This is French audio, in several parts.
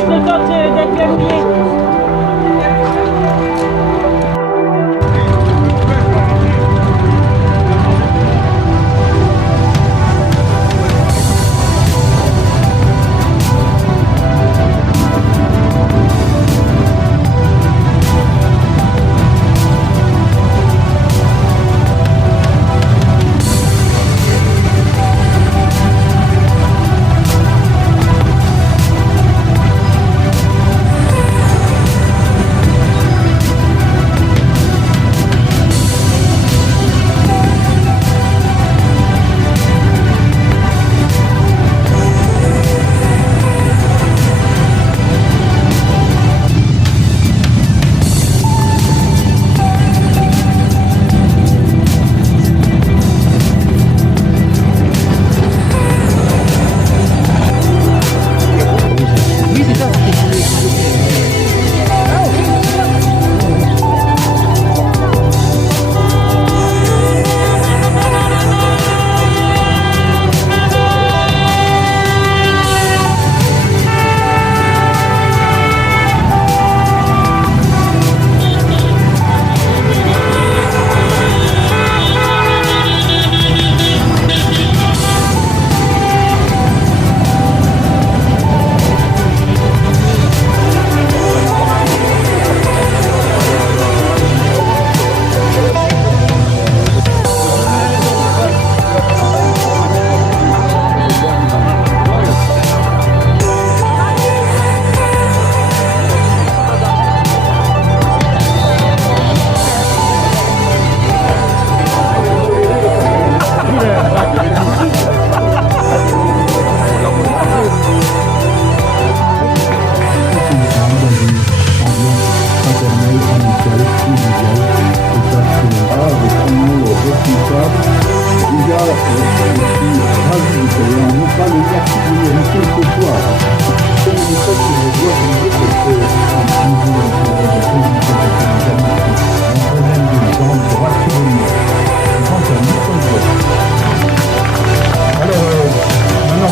juste le temps d'être bien mouillé.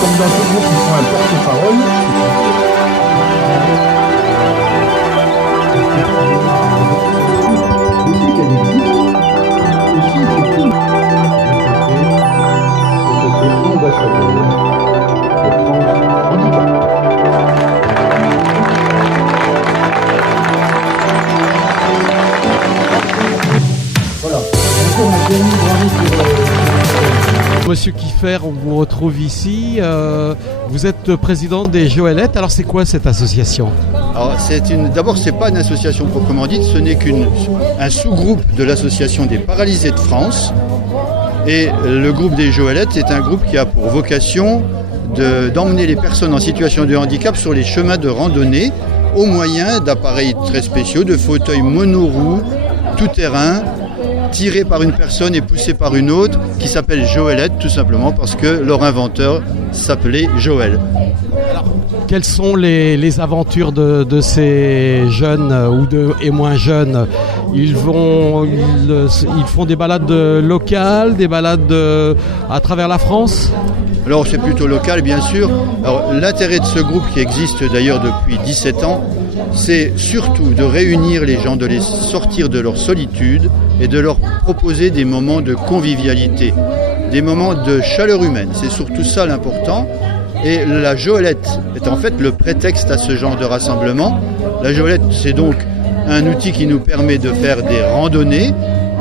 Comme dans ce groupe, ils font un porte-parole. Voilà. Monsieur Kiffer, on vous retrouve ici. Vous êtes président des Joëlettes. Alors c'est quoi cette association? Alors d'abord, c'est pas une association proprement dite, ce n'est qu'un sous-groupe de l'association des paralysés de France. Et le groupe des Joëlettes est un groupe qui a pour vocation d'emmener les personnes en situation de handicap sur les chemins de randonnée au moyen d'appareils très spéciaux, de fauteuils monoroues, tout-terrain, tirés par une personne et poussés par une autre, qui s'appelle Joëlette, tout simplement parce que leur inventeur s'appelait Joël. Alors, quelles sont les aventures de ces jeunes et moins jeunes? Ils font des balades locales, des balades à travers la France? Alors c'est plutôt local, bien sûr. Alors, l'intérêt de ce groupe, qui existe d'ailleurs depuis 17 ans, c'est surtout de réunir les gens, de les sortir de leur solitude et de leur proposer des moments de convivialité, des moments de chaleur humaine. C'est surtout ça l'important. Et la Joëlette est en fait le prétexte à ce genre de rassemblement. La Joëlette, c'est donc un outil qui nous permet de faire des randonnées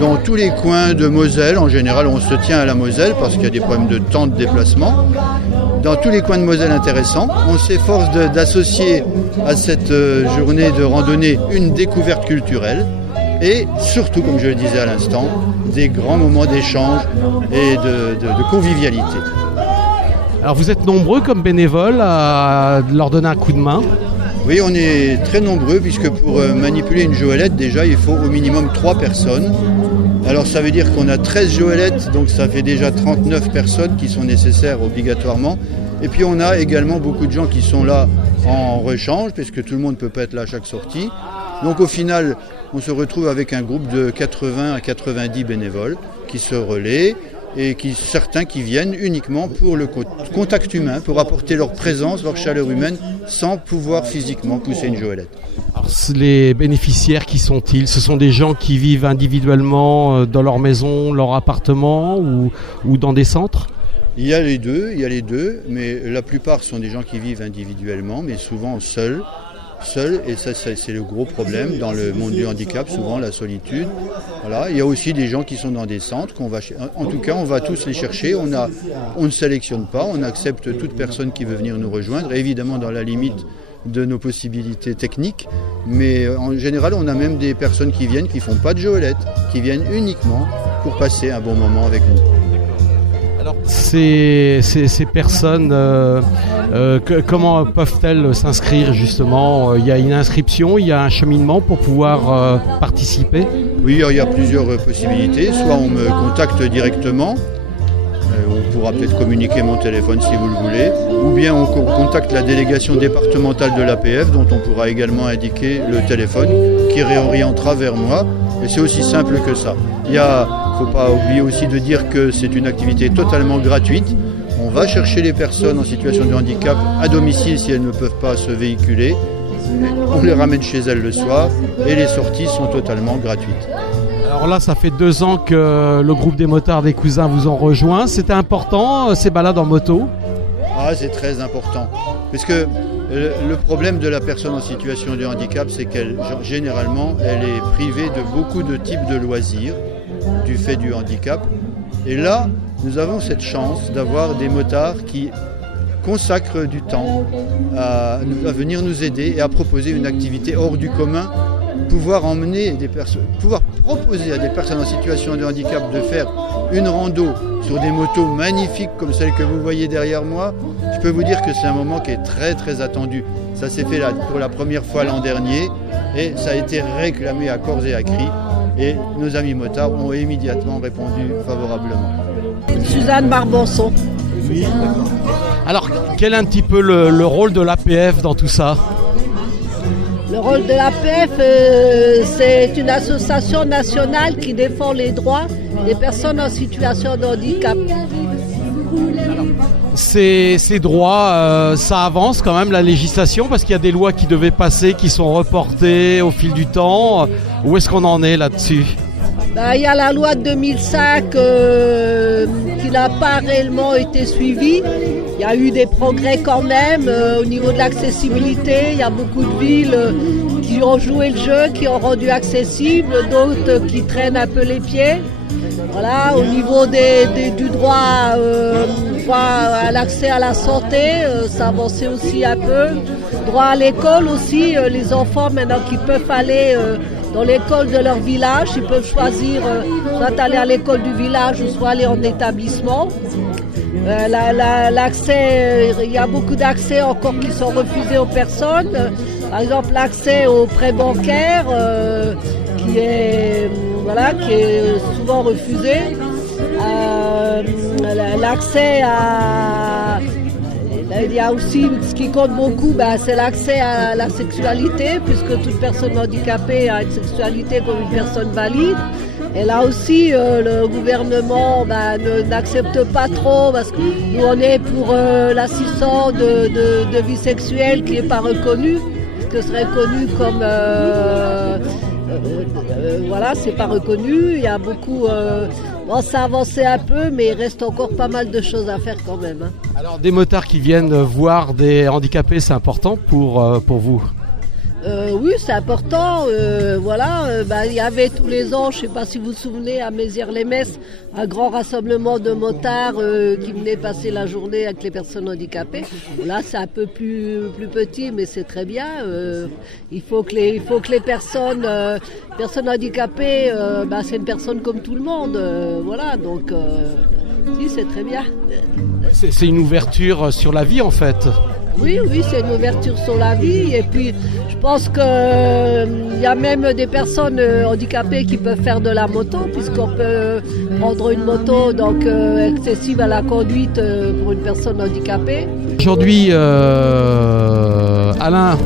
dans tous les coins de Moselle. En général, on se tient à la Moselle parce qu'il y a des problèmes de temps de déplacement. Dans tous les coins de Moselle intéressants, on s'efforce d'associer à cette journée de randonnée une découverte culturelle et surtout, comme je le disais à l'instant, des grands moments d'échange et de convivialité. Alors vous êtes nombreux comme bénévoles à leur donner un coup de main? Oui, on est très nombreux puisque pour manipuler une Joëlette, déjà il faut au minimum 3 personnes. Alors ça veut dire qu'on a 13 Joëlettes, donc ça fait déjà 39 personnes qui sont nécessaires obligatoirement. Et puis on a également beaucoup de gens qui sont là en rechange, puisque tout le monde ne peut pas être là à chaque sortie. Donc au final, on se retrouve avec un groupe de 80 à 90 bénévoles qui se relaient. et certains qui viennent uniquement pour le contact humain, pour apporter leur présence, leur chaleur humaine, sans pouvoir physiquement pousser une joëlette. Alors, les bénéficiaires, qui sont-ils? Ce sont des gens qui vivent individuellement dans leur maison, leur appartement ou dans des centres? Il y a les deux, mais la plupart sont des gens qui vivent individuellement, mais souvent seuls, et ça c'est le gros problème dans le monde du handicap, souvent la solitude. Voilà. Il y a aussi des gens qui sont dans des centres, en tout cas on va tous les chercher, on ne sélectionne pas, on accepte toute personne qui veut venir nous rejoindre, évidemment dans la limite de nos possibilités techniques, mais en général on a même des personnes qui viennent, qui ne font pas de joëlette, qui viennent uniquement pour passer un bon moment avec nous. Alors, ces personnes, comment peuvent-elles s'inscrire justement? Il y a une inscription, il y a un cheminement pour pouvoir participer? Oui, il y a plusieurs possibilités. Soit on me contacte directement, on pourra peut-être communiquer mon téléphone si vous le voulez, ou bien on contacte la délégation départementale de l'APF, dont on pourra également indiquer le téléphone, qui réorientera vers moi. Et c'est aussi simple que ça. Il ne faut pas oublier aussi de dire que c'est une activité totalement gratuite. On va chercher les personnes en situation de handicap à domicile si elles ne peuvent pas se véhiculer. On les ramène chez elles le soir et les sorties sont totalement gratuites. Alors là, ça fait 2 ans que le groupe des motards des cousins vous ont rejoint. C'était important, ces balades en moto? Ah, c'est très important. Parce que le problème de la personne en situation de handicap, c'est généralement, elle est privée de beaucoup de types de loisirs du fait du handicap. Et là, nous avons cette chance d'avoir des motards qui consacrent du temps à venir nous aider et à proposer une activité hors du commun, pouvoir proposer à des personnes en situation de handicap de faire une rando sur des motos magnifiques comme celle que vous voyez derrière moi. Je peux vous dire que c'est un moment qui est très très attendu. Ça s'est fait pour la première fois l'an dernier et ça a été réclamé à corps et à cri. Et nos amis motards ont immédiatement répondu favorablement. Suzanne Barbanson. Oui. Alors, quel est un petit peu le rôle de l'APF dans tout ça? Le rôle de l'APF, c'est une association nationale qui défend les droits des personnes en situation de handicap. Ces droits, ça avance quand même la législation parce qu'il y a des lois qui devaient passer, qui sont reportées au fil du temps. Où est-ce qu'on en est là-dessus? Il y a la loi de 2005 qui n'a pas réellement été suivie. Il y a eu des progrès quand même au niveau de l'accessibilité. Il y a beaucoup de villes qui ont joué le jeu, qui ont rendu accessible, d'autres qui traînent un peu les pieds. Voilà, au niveau du droit à l'accès à la santé, ça avançait aussi un peu. Droit à l'école aussi, les enfants maintenant qui peuvent aller dans l'école de leur village, ils peuvent choisir soit aller à l'école du village ou soit aller en établissement. L'accès, il y a beaucoup d'accès encore qui sont refusés aux personnes. Par exemple, l'accès aux prêts bancaires qui est souvent refusé. L'accès à... Il y a aussi, ce qui compte beaucoup, c'est l'accès à la sexualité, puisque toute personne handicapée a une sexualité comme une personne valide. Et là aussi, le gouvernement n'accepte pas trop, parce que nous, on est pour l'assistant de vie sexuelle qui n'est pas reconnu, que serait connu comme... c'est pas reconnu. Il y a beaucoup... ça a avancé un peu, mais il reste encore pas mal de choses à faire quand même. Hein. Alors, des motards qui viennent voir des handicapés, c'est important pour vous? Oui, c'est important. Il y avait tous les ans, je ne sais pas si vous vous souvenez, à Mézières-les-Messes, un grand rassemblement de motards qui venaient passer la journée avec les personnes handicapées. Là, c'est un peu plus petit, mais c'est très bien. Il faut que les personnes handicapées, c'est une personne comme tout le monde. Si, c'est très bien. C'est une ouverture sur la vie en fait. Oui, c'est une ouverture sur la vie. Et puis, je pense qu'il y a même des personnes handicapées qui peuvent faire de la moto, puisqu'on peut prendre une moto accessible à la conduite pour une personne handicapée. Aujourd'hui, Alain,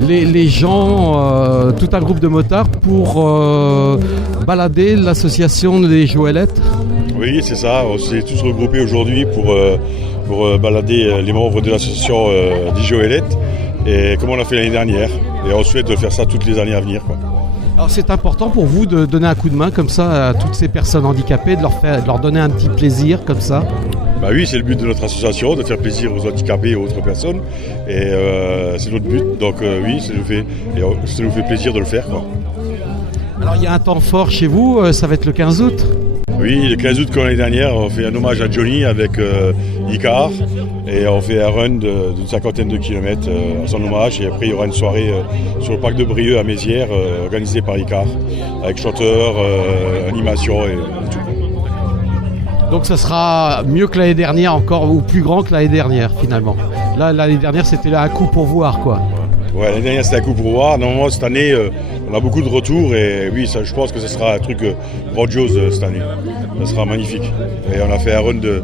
les gens, tout un groupe de motards pour balader l'association des Joëlettes. Oui, c'est ça. On s'est tous regroupés aujourd'hui pour balader les membres de l'association d'Ijoélette, et comme on l'a fait l'année dernière. Et on souhaite de faire ça toutes les années à venir, quoi. Alors c'est important pour vous de donner un coup de main comme ça à toutes ces personnes handicapées, de leur donner un petit plaisir comme ça? Bah oui, c'est le but de notre association, de faire plaisir aux handicapés et aux autres personnes. Et c'est notre but, donc oui, ça nous fait plaisir de le faire, quoi. Alors il y a un temps fort chez vous, ça va être le 15 août. Oui, le 15 août comme l'année dernière, on fait un hommage à Johnny avec Icar, et on fait un run d'une 50aine de kilomètres à son hommage, et après il y aura une soirée sur le parc de Brieux à Mézières organisée par Icar, avec chanteurs, animation et tout. Donc ça sera mieux que l'année dernière encore, ou plus grand que l'année dernière finalement. Là l'année dernière c'était là un coup pour voir quoi. Ouais, l'année dernière c'était un coup pour voir. Normalement cette année on a beaucoup de retours, et oui, ça, je pense que ce sera un truc grandiose cette année. Ça sera magnifique. Et on a fait un run de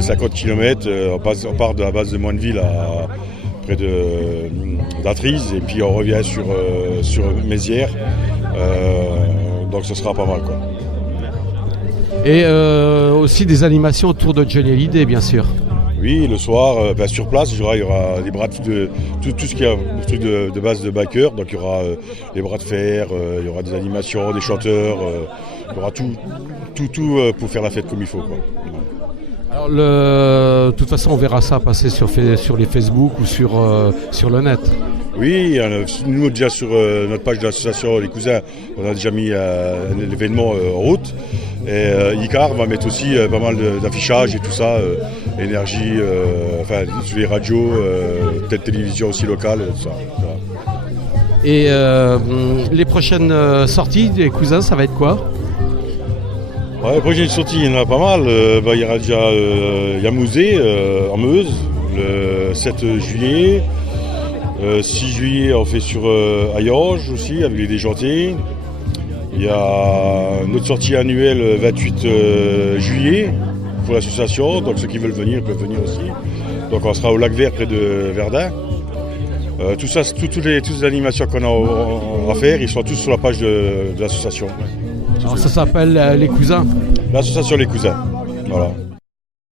50 km, on part de la base de Moineville près d'Atrize, et puis on revient sur Mézières. Donc ce sera pas mal, quoi. Et aussi des animations autour de Johnny Hallyday bien sûr. Oui, le soir, sur place, il y aura des bras de tout ce qui est truc de base de biker. Donc il y aura les bras de fer, il y aura des animations, des chanteurs, il y aura tout pour faire la fête comme il faut, quoi. Alors de toute façon on verra ça passer sur les Facebook ou sur le net. Oui, nous déjà sur notre page de l'association Les Cousins, on a déjà mis l'événement en route. Et Icar va mettre aussi pas mal d'affichage et tout ça, énergie, sur les radios, peut-être télévision aussi locale, tout ça. Voilà. Et les prochaines sorties des Cousins, ça va être quoi? Ouais, les prochaines sorties, il y en a pas mal. Il y aura déjà Yamouzé en Meuse, le 7 juillet. 6 juillet, on fait sur Ayange aussi, avec les Déjantés. Il y a notre sortie annuelle 28 juillet pour l'association, donc ceux qui veulent venir peuvent venir aussi. Donc on sera au Lac Vert près de Verdun. Tout ça, toutes les animations qu'on a à faire, ils sont tous sur la page de l'association. Alors ça s'appelle Les Cousins. L'association Les Cousins, voilà.